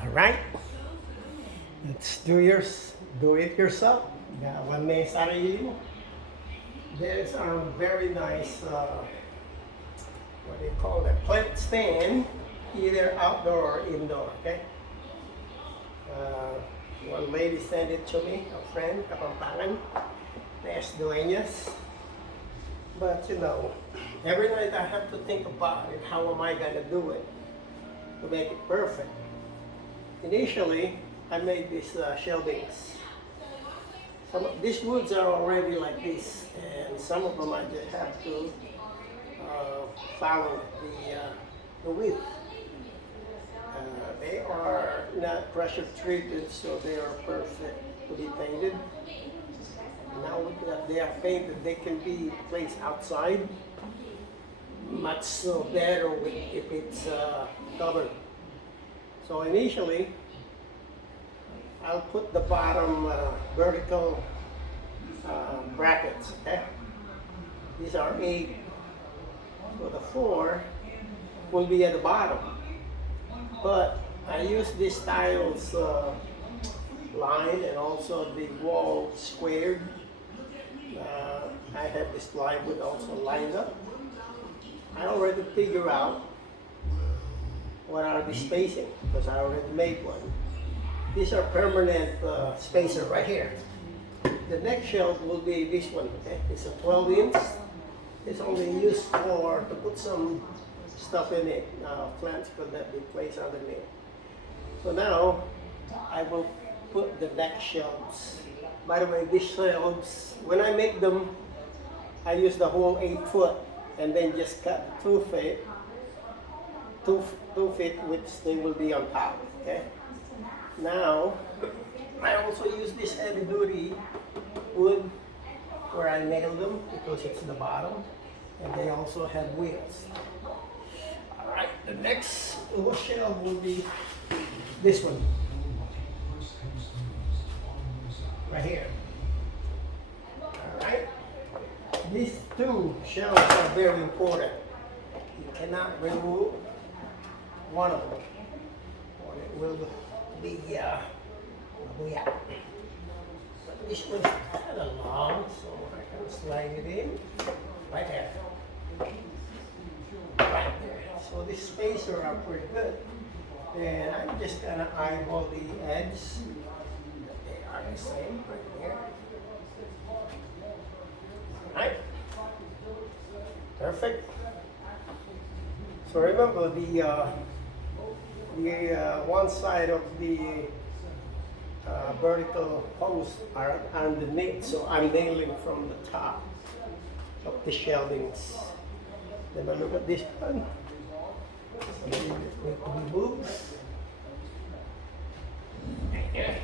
All right, let's do it yourself. Gawan mo yung sarili mo. There's a very nice, what do you call that, plant stand, either outdoor or indoor, okay? One lady sent it to me, a friend, Kapampangan, Las Dueñas. But you know, every night I have to think about it, how am I gonna do it to make it perfect? Initially, I made these shelvings. These woods are already like this, and some of them I just have to follow the width. They are not pressure treated, so they are perfect to be painted. Now that they are painted, they can be placed outside. Much so better if it's covered. So initially, I'll put the bottom vertical brackets. Okay? These are 8. So the 4 will be at the bottom. But I use this tiles line and also the wall squared. I have this plywood also lined up. I already figure out what are the spacing because I already made one. These are permanent spacer right here. The next shelf will be this one. Okay? It's a 12 inch. It's only used to put some stuff in it. Plants could that be placed underneath. So now I will put the next shelves. By the way, these shelves, when I make them, I use the whole 8 foot and then just cut 2 feet, 2 feet, which they will be on top. Okay. Now I also use this heavy duty wood where I nail them because it's the bottom, and they also have wheels. All right, the next shelf will be this one right here. All right, these 2 shelves are very important. You cannot remove one of them, or it will be booyah. But this one's kind of long, so I can slide it in right there. Right there. So this spacer are pretty good. And I'm just gonna eyeball the edges. They are the same right there. Right? Perfect. So remember the one side of the vertical posts are underneath, so I'm nailing from the top of the shelvings. Then I look at this one. It moves. Yeah.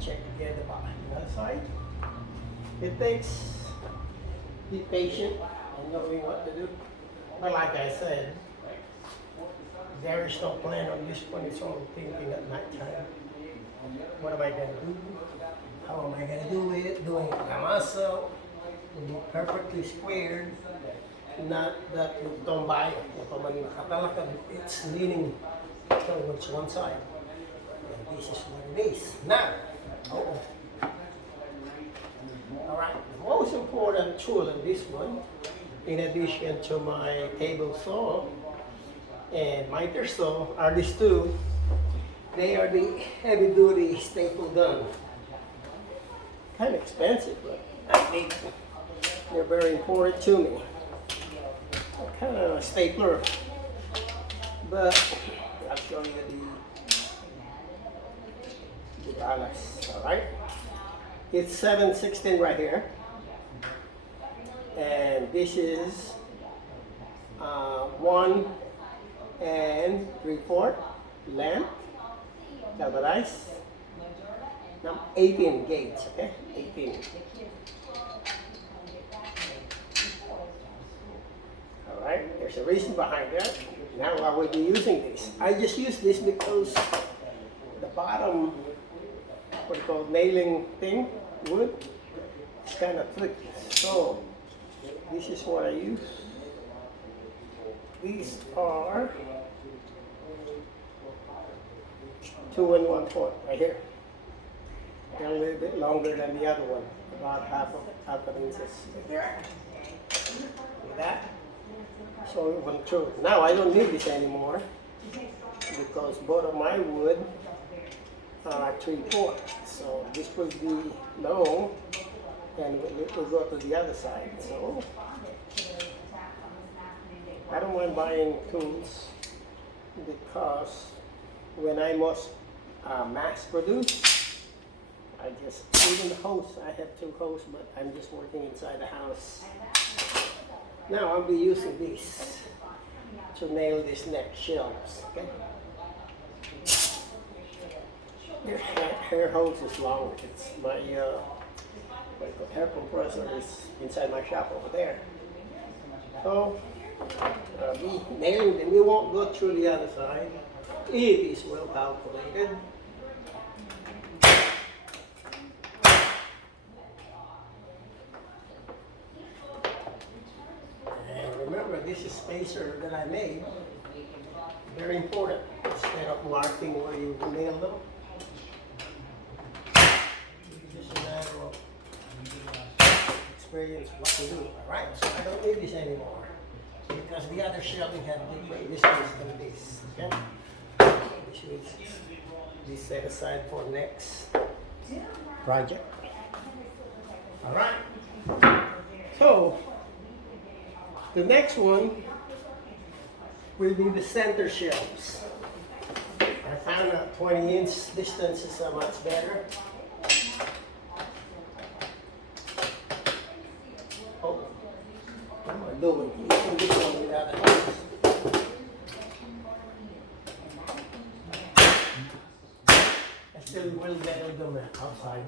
Check again the other side. It takes be patient and knowing what to do. But like I said, there is no plan on this one. It's all thinking at night time. What am I going to do? How am I going to do it? Doing it by myself. Perfectly squared. Not that tombayo. It's leaning towards one side. And this is what it is. Now, alright, the most important tool in this one, in addition to my table saw and miter saw, are these 2. They are the heavy duty staple gun. Kind of expensive, but I think they're very important to me. Kind of a stapler, but I'll show you the balance. All right, it's 7/16 right here, and this is 1 3/4 length, galvanized. Now 18 gauge, okay, 18. Alright, there's a reason behind that. Now I will be using this. I just use this because the bottom, what you call nailing thing, wood, is kind of thick. So this is what I use. These are 2 and 1/4 right here. A little bit longer than the other one, about half an inches. There. See that? So it went through. Now I don't need this anymore because both of my wood are 3/4. So this will be long and it will go to the other side. So I don't mind buying tools because when I must mass produce, I just, even the hose, I have 2 hoses, but I'm just working inside the house. Now I'll be using this to nail these neck shelves. Okay? Hair hose is long. It's my hair compressor is inside my shop over there. So we nailing them. We won't go through the other side. It is well calculated. This is spacer that I made. Very important. Instead of marking where you nail them, it's just a matter of experience what to do. Alright, so I don't need this anymore because the other shelving had big this one's than this. Okay? This should be set aside for next project. Alright. So the next one will be the center shelves. I found out 20-inch distance is much better. Oh, what am I doing? You can do one without a hose. I still will nail them outside.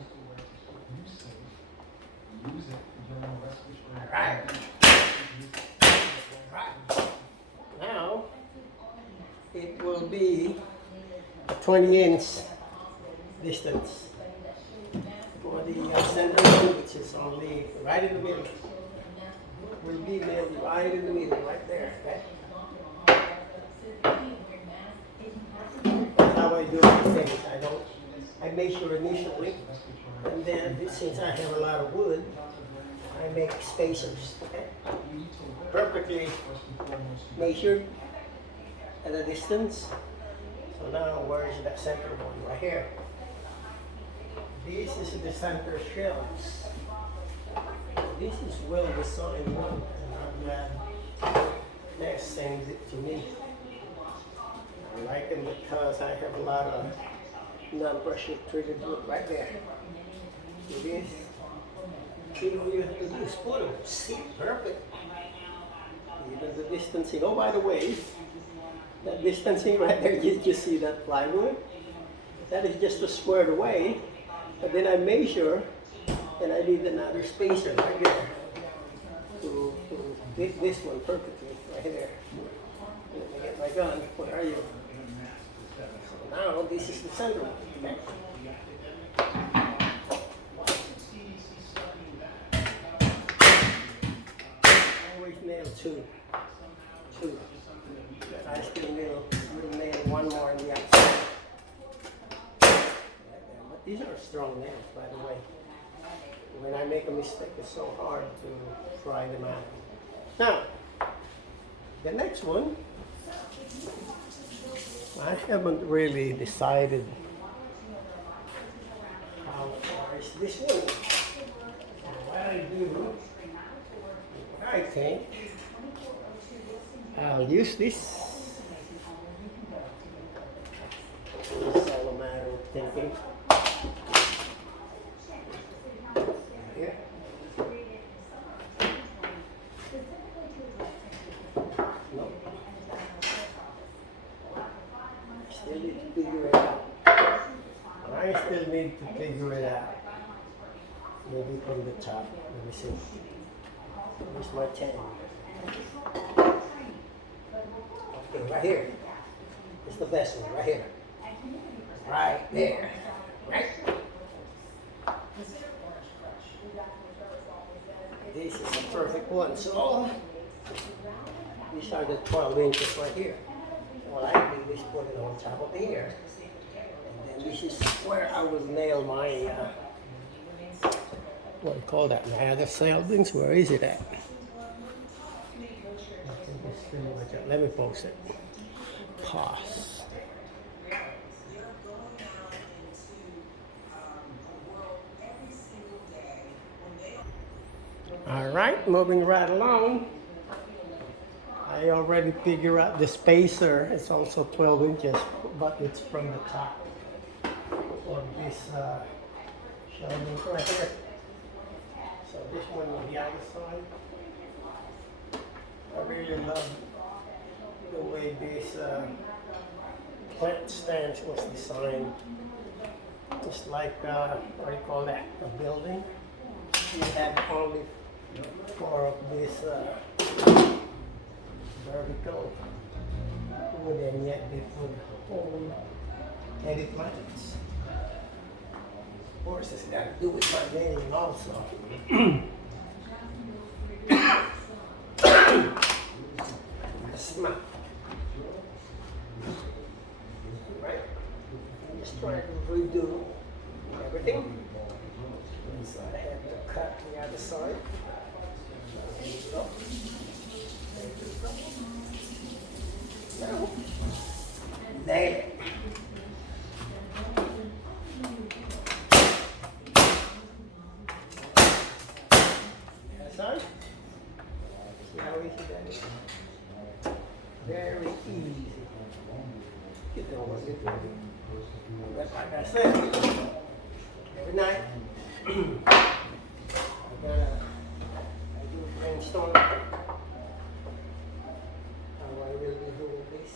Alright. Now it will be a 20-inch distance for the center one, which is only right in the middle. Will be nailed right in the middle, right there. Okay? That's how I do things. I measure initially, and then since I have a lot of wood, I make spacers. Okay? Perfectly measured at a distance. So now where is that center one? Right here. This is the center shelves. This is well designed one, and I'm glad Ness sends it to me. I like them because I have a lot of non-pressure treated wood right there. See this? See all you have to do is put them. See, perfect. Even the distancing. Oh, by the way, that distancing right there, you see that plywood? That is just to square it away. But then I measure, and I need another spacer right there to fit this one perfectly right there. Let me get my gun. Where are you? So now this is the center one. Okay? Always nail two. But I still will nail one more on the outside. But these are strong nails, by the way. When I make a mistake, it's so hard to try them out. Now, the next one, I haven't really decided how far is this one. What I do, I think I'll use this. It's all a matter of thinking. Here. No. I still need to figure it out. I still need to figure it out. Maybe from the top. Let me see. Where's my 10? Okay, right here. It's the best one, right here. Right there. Right. This is a perfect one. So these are the 12 inches right here. What I do is put it on top of here. And This is where I will nail my, what do you call that? My other buildings. Where is it at? I think it's pretty much it. Let me post it. Pause. All right, moving right along. I already figured out the spacer. It's also 12 inches, but it's from the top of this shelving right here. So this one on the other side. I really love the way this plant stand was designed. It's like, what do you call that, a building. You have only 4 of this vertical wood, and yet they put whole heavy plants. Of course, it's got to do with my name also. Smell. Right? I'm just trying to redo everything. So I have to cut the other side. There you go. There you go. Now, nail it. That's all. See how easy that is? Very easy. Get that one, get that one. But like I said, every night, I do brainstorm how I will be doing this.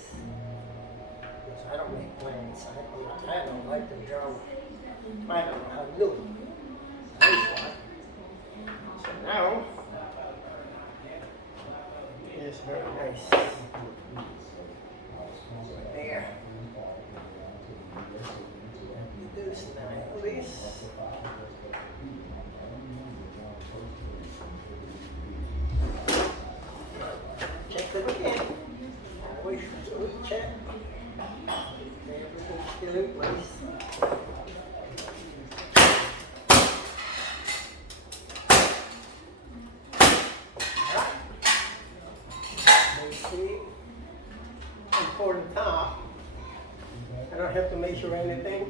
Because I don't make plans. I don't like to draw. I don't know how to do it. That's why. So now, it's very nice. There. Reduce now, please. Check them again. Always check. Everything's still in place. And for the top, I don't have to measure anything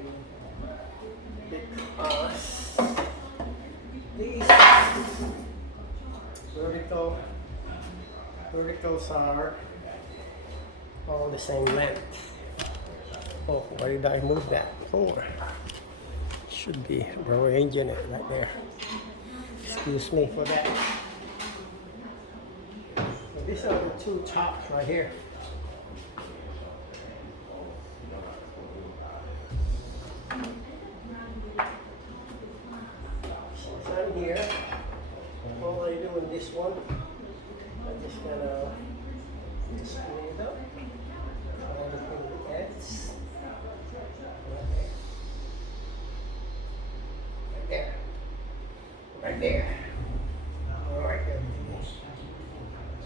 because these verticals are all the same length. Oh, why did I move that for? Should be rearranging it right there. Excuse me for that. So these are the 2 tops right here. Since I'm here, all I do in this one, I'm just gonna screw it up. All the ends. Right there. Right there. All right there.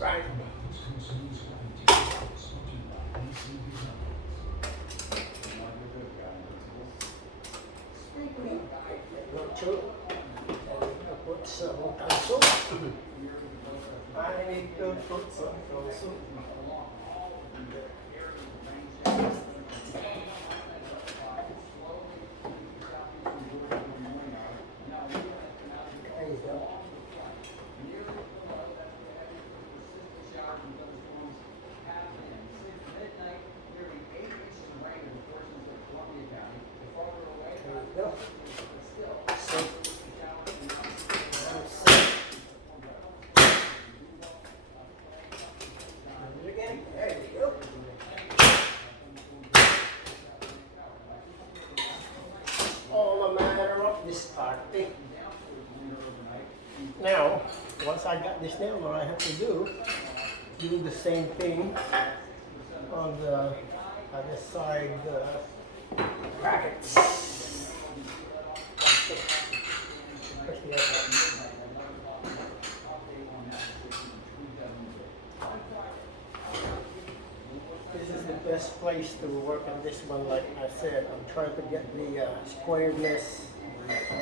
Right. Go to, and put some utensil. I need to put some utensil. There you go. Go. Sit. Again. There you go. All a matter of discarding. Now, once I got this nail, what I have to do the same thing on the other side brackets. This is the best best place to work on this one, like I said. I'm trying to get the squareness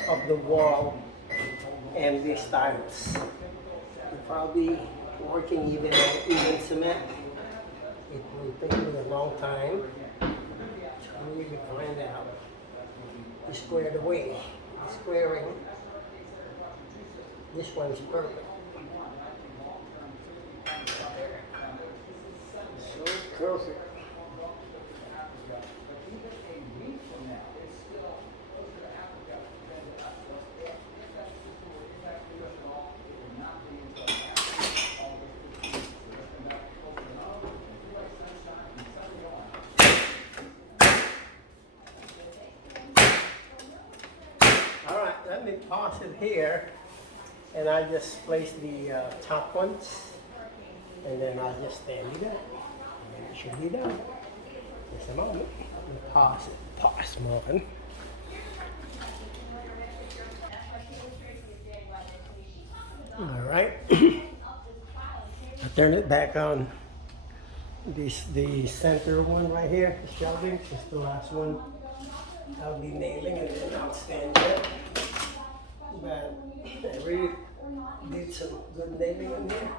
of the wall and the tiles. If I'll be working even on even cement, it will take me a long time to really find out the squared away. The squaring, this one's perfect. There. So perfect. Alright, let me pause it here, and I just place the top ones, and then I'll just stand it up, and it should be done. Just a moment. Let me pause it. Pause moment. Alright. I turn it back on. The center one right here, the shelving, is the last one. I'll be nailing and then I'll stand it. But I really did some good nailing in here.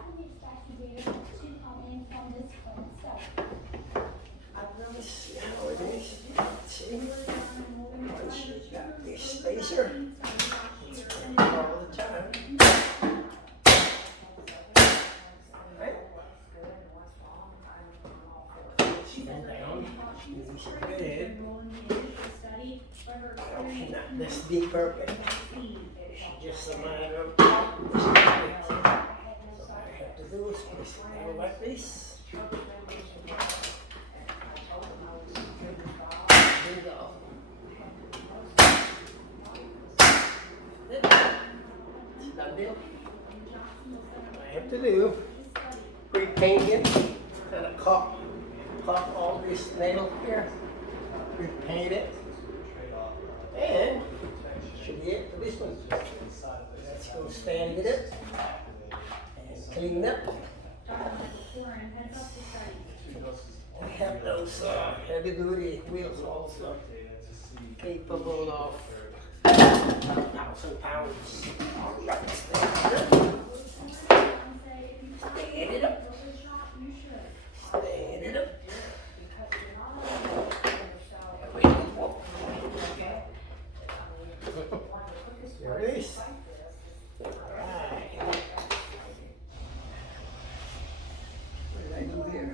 Let's see how it is. Let's see. Once you've got the spacer, it's working all the time. Right? Stand down. Knees are good. Okay, now this be perfect. Just a minor mistake. So what I have to do is place it down like this. Bingo. It's done deal. What I have to do, pre-paint it, kind of caulk all this nail here, pre-paint it, and should be it for this one. Let's go stand it up and clean up. We have those heavy duty wheels also, capable of 1,000 pounds. Alright, stand it up. Stand it up. There it is. Alright. What did I do here?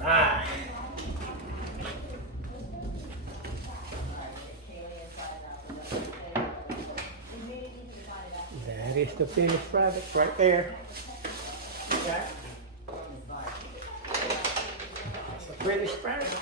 Alright. That is the finished product right there. Okay. That's the finished product.